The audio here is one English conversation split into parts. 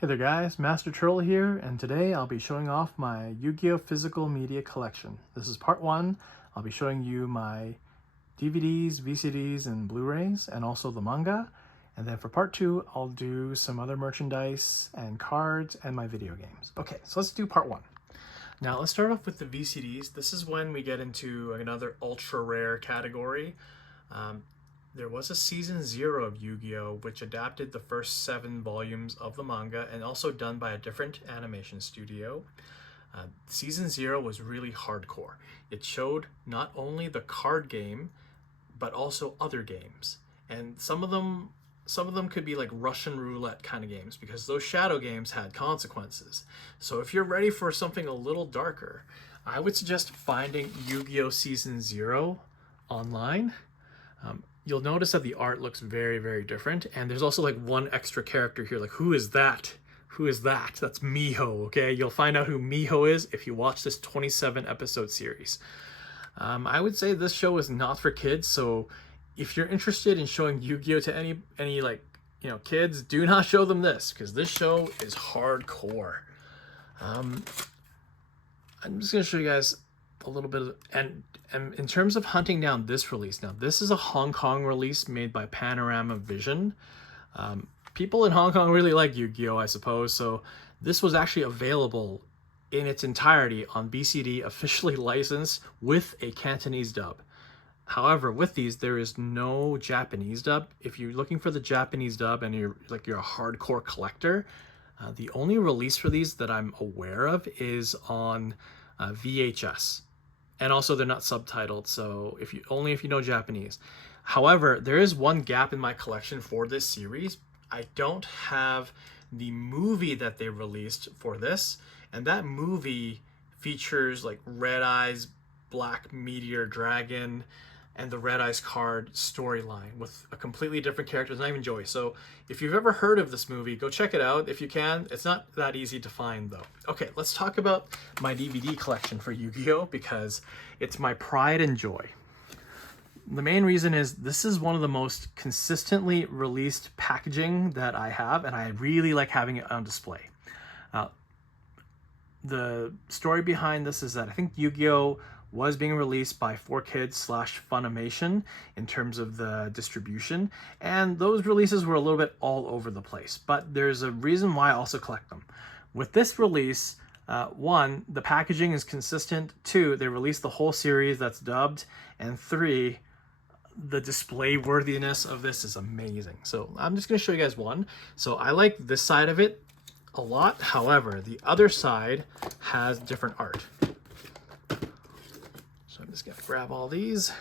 Hey there guys, Master Turtle here, and today I'll be showing off my Yu-Gi-Oh! Physical media collection. This is part 1. I'll be showing you my DVDs, VCDs, and Blu Rays, and also the manga. And then for part 2, I'll do some other merchandise and cards and my video games. Okay, so let's do part 1. Now let's start off with the VCDs. This is when we get into another ultra rare category. There was a season 0 of Yu-Gi-Oh! Which adapted the first 7 volumes of the manga and also done by a different animation studio. Season 0 was really hardcore. It showed not only the card game, but also other games. And some of them could be like Russian roulette kind of games because those shadow games had consequences. So if you're ready for something a little darker, I would suggest finding Yu-Gi-Oh! Season 0 online. You'll notice that the art looks very, very different. And there's also like one extra character here. Like, who is that? Who is that? That's Miho, okay? You'll find out who Miho is if you watch this 27 episode series. I would say this show is not for kids. So if you're interested in showing Yu-Gi-Oh! To any like, kids, do not show them this because this show is hardcore. I'm just going to show you guys a little bit of, and in terms of hunting down this release, now this is a Hong Kong release made by Panorama Vision. People in Hong Kong really like Yu-Gi-Oh! I suppose, so this was actually available in its entirety on VCD, officially licensed with a Cantonese dub. However, with these, there is no Japanese dub. If you're looking for the Japanese dub and you're a hardcore collector, the only release for these that I'm aware of is on VHS. And also they're not subtitled, so if you know Japanese. However, there is one gap in my collection for this series. I don't have the movie that they released for this, and that movie features like Red Eyes, Black Meteor Dragon, and the Red Eyes card storyline with a completely different character. It's not even Joey. So if you've ever heard of this movie, go check it out if you can. It's not that easy to find though. Okay, let's talk about my DVD collection for Yu-Gi-Oh! Because it's my pride and joy. The main reason is this is one of the most consistently released packaging that I have, and I really like having it on display. The story behind this is that I think Yu-Gi-Oh! Was being released by 4Kids/Funimation in terms of the distribution, and those releases were a little bit all over the place, but there's a reason why I also collect them. With this release, 1, the packaging is consistent, 2, they released the whole series that's dubbed, and 3, the display worthiness of this is amazing. So I'm just going to show you guys one. So I like this side of it a lot. However, the other side has different art. So I'm just going to grab all these.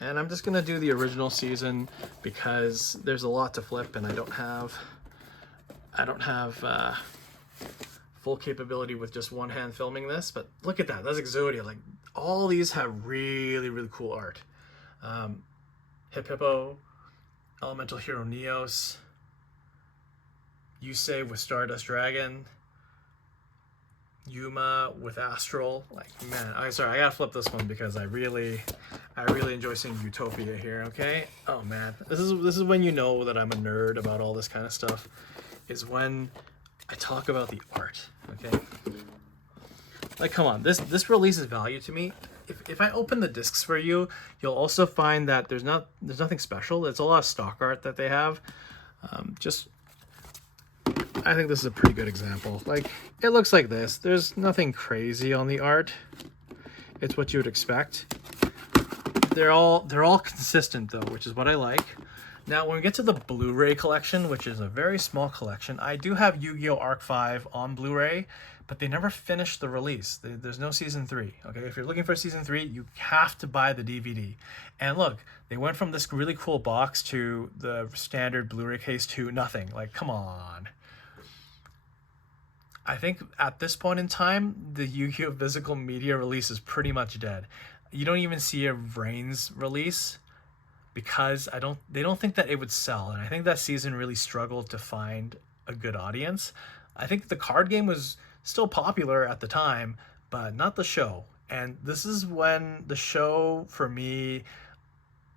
And I'm just going to do the original season because there's a lot to flip and I don't have full capability with just one hand filming this. But look at that. That's Exodia. Like, all these have really, really cool art. Hip Hippo, Elemental Hero Neos, Yusei with Stardust Dragon, Yuma with Astral. Like, man, I gotta flip this one because I really enjoy seeing Utopia here. Okay, oh man, this is when you know that I'm a nerd about all this kind of stuff, is when I talk about the art. Okay, like, come on, this releases value to me. If I open the discs for you, you'll also find that there's nothing special. It's a lot of stock art that they have. I think this is a pretty good example. Like, it looks like this. There's nothing crazy on the art. It's what you would expect. They're all consistent though, which is what I like. Now, when we get to the Blu Ray collection, which is a very small collection, I do have Yu-Gi-Oh! Arc 5 on Blu Ray, but they never finished the release. There's no season 3. Okay, if you're looking for season 3, you have to buy the DVD. And look, they went from this really cool box to the standard Blu Ray case to nothing. Like, come on. I think at this point in time, the Yu-Gi-Oh! Physical media release is pretty much dead. You don't even see a Reigns release because they don't think that it would sell. And I think that season really struggled to find a good audience. I think the card game was still popular at the time, but not the show. And this is when the show, for me,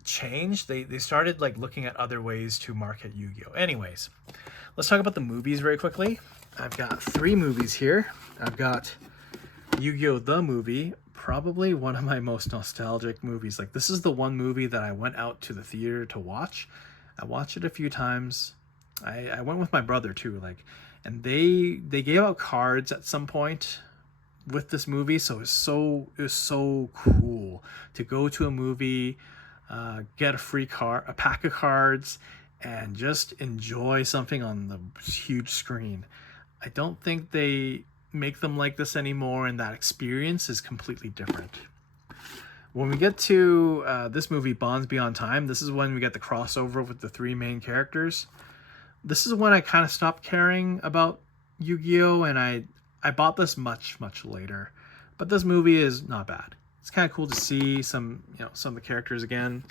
changed. They started like looking at other ways to market Yu-Gi-Oh. Anyways, let's talk about the movies very quickly. I've got 3 movies here. I've got Yu-Gi-Oh! The movie, probably one of my most nostalgic movies. Like, this is the one movie that I went out to the theater to watch. I watched it a few times. I went with my brother too, like, and they gave out cards at some point with this movie, so it was so cool to go to a movie, get a free card, a pack of cards, and just enjoy something on the huge screen. I don't think they make them like this anymore, and that experience is completely different. When we get to this movie, Bonds Beyond Time, this is when we get the crossover with the 3 main characters. This is when I kind of stopped caring about Yu-Gi-Oh! And I bought this much later. But this movie is not bad. It's kind of cool to see some of the characters again.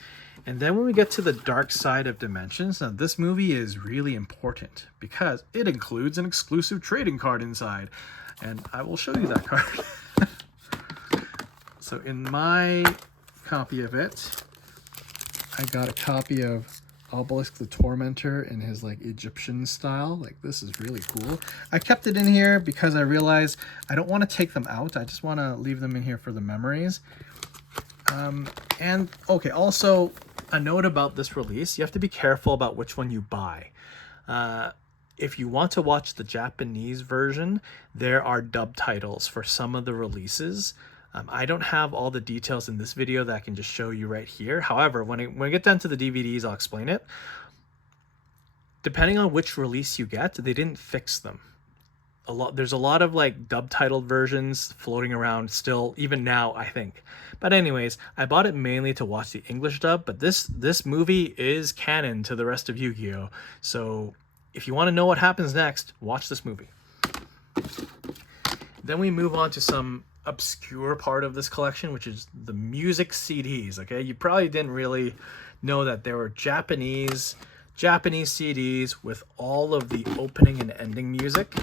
And then when we get to the Dark Side of Dimensions, now this movie is really important because it includes an exclusive trading card inside. And I will show you that card. So in my copy of it, I got a copy of Obelisk the Tormentor in his like Egyptian style. Like, this is really cool. I kept it in here because I realized I don't want to take them out. I just want to leave them in here for the memories. And okay, also a note about this release, you have to be careful about which one you buy. If you want to watch the Japanese version, there are dub titles for some of the releases. I don't have all the details in this video that I can just show you right here. However, when I get down to the DVDs, I'll explain it. Depending on which release you get, they didn't fix them. There's a lot of like dub titled versions floating around still, even now, I think. But anyways, I bought it mainly to watch the English dub, but this movie is canon to the rest of Yu-Gi-Oh! So if you want to know what happens next, watch this movie. Then we move on to some obscure part of this collection, which is the music CDs. Okay, you probably didn't really know that there were Japanese CDs with all of the opening and ending music.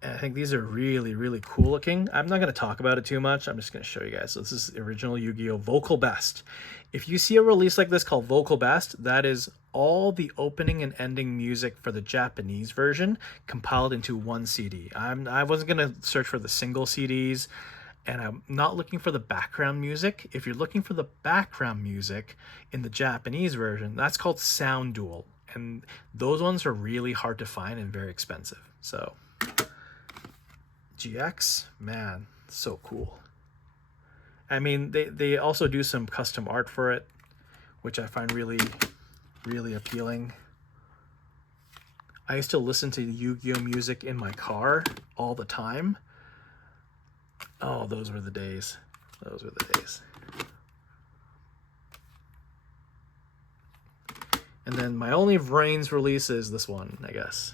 And I think these are really cool looking. I'm not going to talk about it too much. I'm just going to show you guys. So this is the original Yu-Gi-Oh! Vocal Best. If you see a release like this called Vocal Best, that is all the opening and ending music for the Japanese version compiled into one CD. I wasn't going to search for the single CDs, and I'm not looking for the background music. If you're looking for the background music in the Japanese version, that's called Sound Duel. And those ones are really hard to find and very expensive. So GX, man, so cool. I mean, they also do some custom art for it, which I find really appealing. I used to listen to Yu-Gi-Oh! Music in my car all the time. Oh, those were the days. Those were the days. And then my only Vrains release is this one, I guess.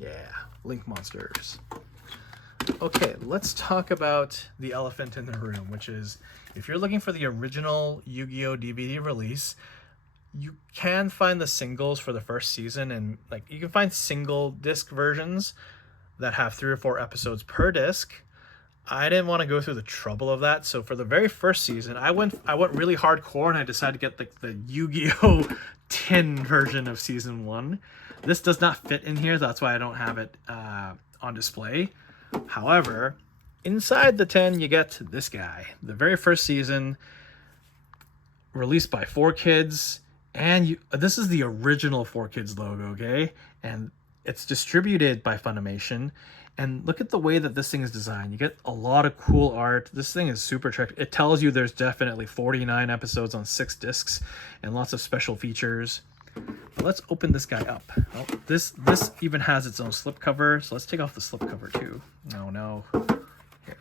Yeah, Link Monsters. Okay, let's talk about the elephant in the room, which is if you're looking for the original Yu-Gi-Oh! DVD release, you can find the singles for the first season, and like you can find single disc versions that have 3 or 4 episodes per disc. I didn't want to go through the trouble of that, so for the very first season, I went really hardcore, and I decided to get the Yu-Gi-Oh! Tin version of season 1. This does not fit in here, that's why I don't have it on display. However, inside the tin, you get this guy. The very first season, released by 4Kids, and this is the original 4Kids logo, okay? And it's distributed by Funimation. And look at the way that this thing is designed. You get a lot of cool art. This thing is super tricky. It tells you there's definitely 49 episodes on 6 discs and lots of special features. But let's open this guy up. Oh, this even has its own slipcover, so let's take off the slipcover too. No. Here,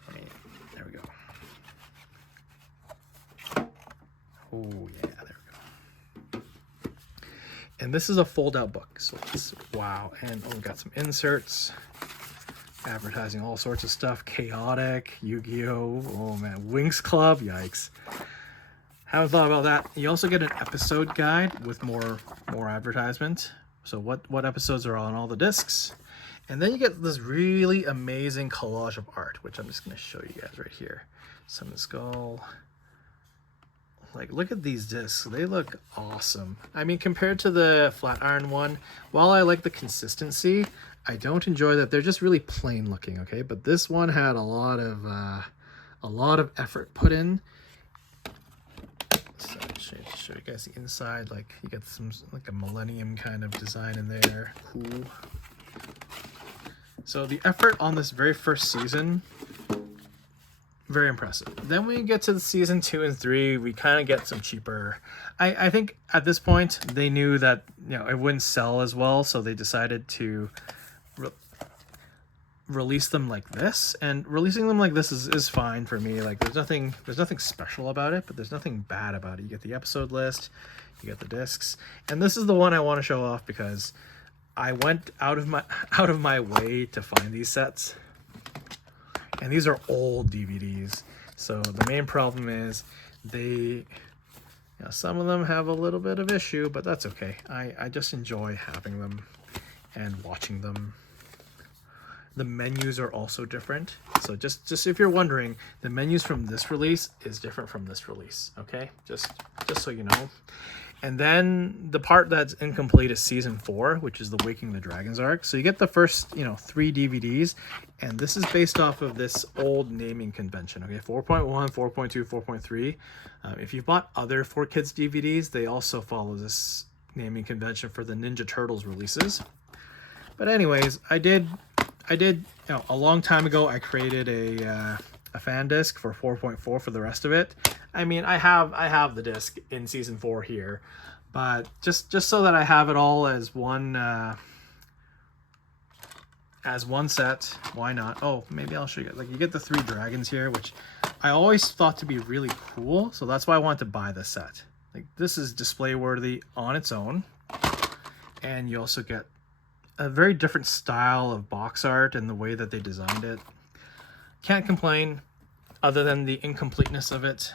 there we go. Oh yeah, there we go. And this is a fold-out book, so wow. And we got some inserts, advertising all sorts of stuff. Chaotic, Yu-Gi-Oh! Oh man, Winx Club, yikes. Haven't thought about that. You also get an episode guide with more advertisement. So what episodes are on all the discs. And then you get this really amazing collage of art, which I'm just going to show you guys right here. Sun and Skull, Like, look at these discs. They look awesome. I mean, compared to the flat iron one, while I like the consistency, I don't enjoy that they're just really plain looking, okay? But this one had a lot of effort put in. So show you guys the inside. Like, you get some like a millennium kind of design in there. Cool. So the effort on this very first season, very impressive. Then we get to the season 2 and 3, we kind of get some cheaper. I think at this point they knew that, you know, it wouldn't sell as well, so they decided to release them like this. And releasing them like this is fine for me. Like, there's nothing special about it, but there's nothing bad about it. You get the episode list, you get the discs, and this is the one I want to show off because I went out of my way to find these sets. And these are old DVDs. So the main problem is they, you know, some of them have a little bit of issue, but that's okay. I just enjoy having them and watching them. The menus are also different. So just if you're wondering, the menus from this release is different from this release, okay? Just so you know. And then the part that's incomplete is season 4, which is the Waking the Dragons arc. So you get the first, you know, 3 DVDs, and this is based off of this old naming convention, okay? 4.1, 4.2, 4.3. If you've bought other 4Kids DVDs, they also follow this naming convention for the Ninja Turtles releases. But anyways, I did, you know, a long time ago, I created a fan disc for 4.4 for the rest of it. I mean, I have the disc in season 4 here, but just so that I have it all as one set, why not? Oh, maybe I'll show you guys. Like, you get the 3 dragons here, which I always thought to be really cool, so that's why I wanted to buy this set. Like, this is display worthy on its own, and you also get a very different style of box art and the way that they designed it. Can't complain, other than the incompleteness of it.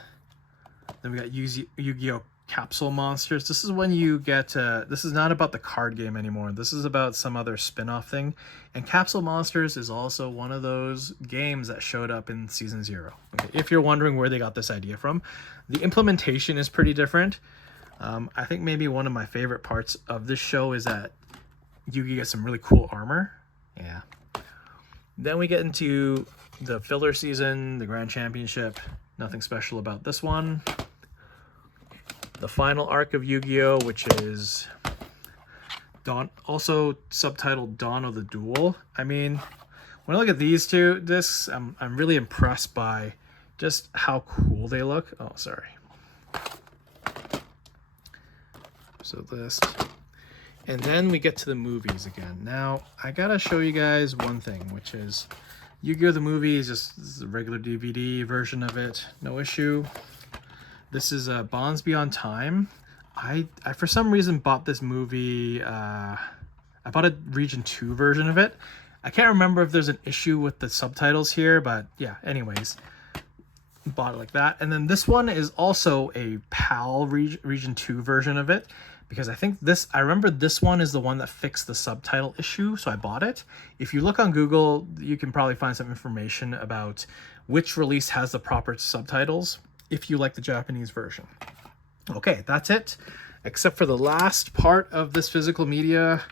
Then we got Yu-Gi-Oh! Capsule Monsters. This is when you get, this is not about the card game anymore. This is about some other spin-off thing. And Capsule Monsters is also one of those games that showed up in season 0. Okay, if you're wondering where they got this idea from, the implementation is pretty different. I think maybe one of my favorite parts of this show is that Yugi gets some really cool armor. Yeah. Then we get into the filler season, the Grand Championship. Nothing special about this one. The final arc of Yu-Gi-Oh!, which is Dawn, also subtitled Dawn of the Duel. I mean, when I look at these two discs, I'm really impressed by just how cool they look. Oh, sorry. So this. And then we get to the movies again. Now, I gotta show you guys one thing, which is Yu-Gi-Oh! The movie is just the regular DVD version of it. No issue. This is Bonds Beyond Time. I for some reason bought this movie. I bought a Region 2 version of it. I can't remember if there's an issue with the subtitles here, but yeah, anyways. Bought it like that. And then this one is also a PAL Region 2 version of it. Because I remember this one is the one that fixed the subtitle issue, so I bought it. If you look on Google, you can probably find some information about which release has the proper subtitles, if you like the Japanese version. Okay, that's it. Except for the last part of this physical media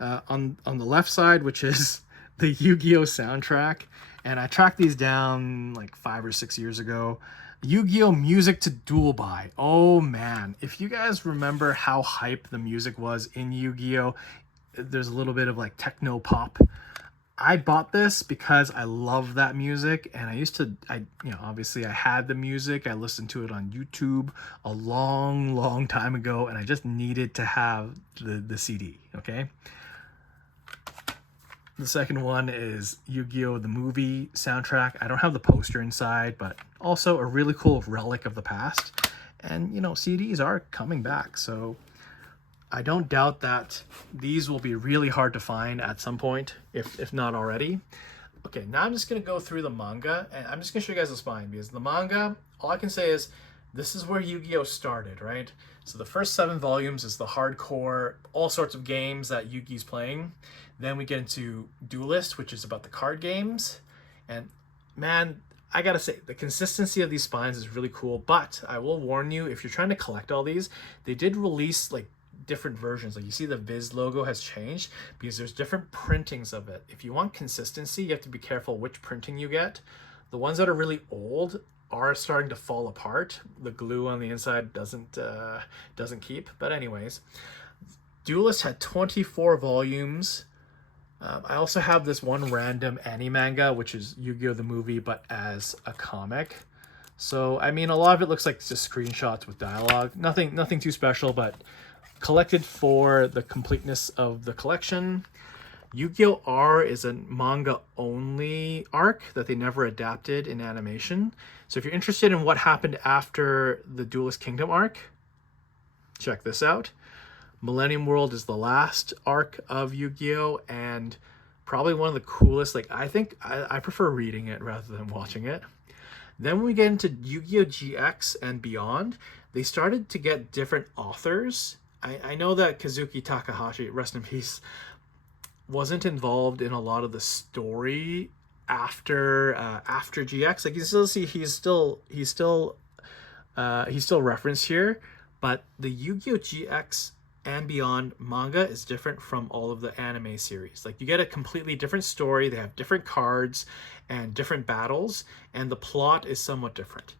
on the left side, which is the Yu-Gi-Oh! Soundtrack. And I tracked these down like 5 or 6 years ago. Yu-Gi-Oh! Music to Duel By. Oh man, if you guys remember how hype the music was in Yu-Gi-Oh! There's a little bit of like techno pop. I bought this because I love that music, and obviously I had the music. I listened to it on YouTube a long time ago, and I just needed to have the CD, okay? The second one is Yu-Gi-Oh! The movie soundtrack. I don't have the poster inside, but also a really cool relic of the past. And, you know, CDs are coming back, so I don't doubt that these will be really hard to find at some point, if not already. Okay, now I'm just going to go through the manga, and I'm just going to show you guys the spine, because the manga, all I can say is, this is where Yu-Gi-Oh! Started, right? So the first 7 volumes is the hardcore, all sorts of games that Yugi's playing. Then we get into Duelist, which is about the card games. And man, I gotta say, the consistency of these spines is really cool, but I will warn you, if you're trying to collect all these, they did release like different versions. Like you see the Viz logo has changed because there's different printings of it. If you want consistency, you have to be careful which printing you get. The ones that are really old are starting to fall apart. The glue on the inside doesn't keep. But anyways, Duelist had 24 volumes. I also have this one random manga, which is Yu-Gi-Oh! The movie, but as a comic. So, I mean, a lot of it looks like just screenshots with dialogue. Nothing too special, but collected for the completeness of the collection. Yu-Gi-Oh! R is a manga-only arc that they never adapted in animation. So if you're interested in what happened after the Duelist Kingdom arc, check this out. Millennium World is the last arc of Yu-Gi-Oh! And probably one of the coolest. Like, I think I prefer reading it rather than watching it. Then when we get into Yu-Gi-Oh! GX and beyond, they started to get different authors. I know that Kazuki Takahashi, rest in peace, wasn't involved in a lot of the story after GX. Like you still see he's still referenced here, but the Yu-Gi-Oh! GX and beyond manga is different from all of the anime series. Like you get a completely different story, they have different cards and different battles, and the plot is somewhat different.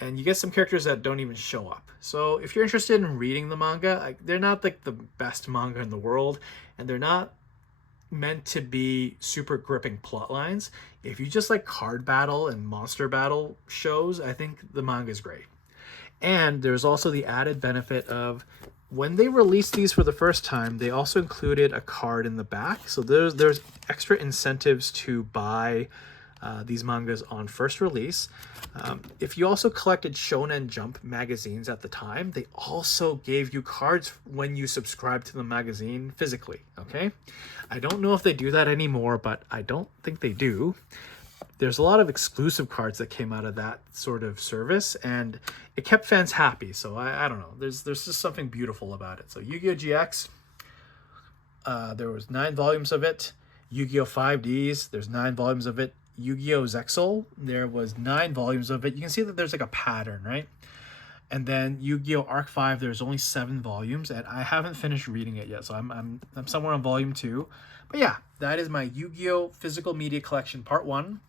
And you get some characters that don't even show up. So if you're interested in reading the manga, they're not like the best manga in the world, and they're not meant to be super gripping plot lines. If you just like card battle and monster battle shows, I think the manga is great. And there's also the added benefit of when they released these for the first time, they also included a card in the back. So there's extra incentives to buy these mangas on first release. If you also collected Shonen Jump magazines at the time, they also gave you cards when you subscribed to the magazine physically, okay? I don't know if they do that anymore, but I don't think they do. There's a lot of exclusive cards that came out of that sort of service, and it kept fans happy. So I don't know. There's just something beautiful about it. So Yu-Gi-Oh! GX, there was 9 volumes of it. Yu-Gi-Oh! 5Ds, there's 9 volumes of it. Yu-Gi-Oh! ZEXAL, there was 9 volumes of it. You can see that there's like a pattern, right? And then Yu-Gi-Oh! Arc 5, there's only 7 volumes, and I haven't finished reading it yet, so I'm somewhere on volume 2. But yeah, that is my Yu-Gi-Oh! Physical Media Collection Part 1.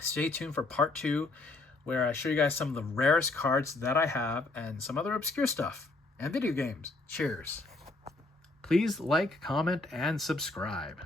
Stay tuned for Part 2, where I show you guys some of the rarest cards that I have and some other obscure stuff and video games. Cheers. Please like, comment, and subscribe.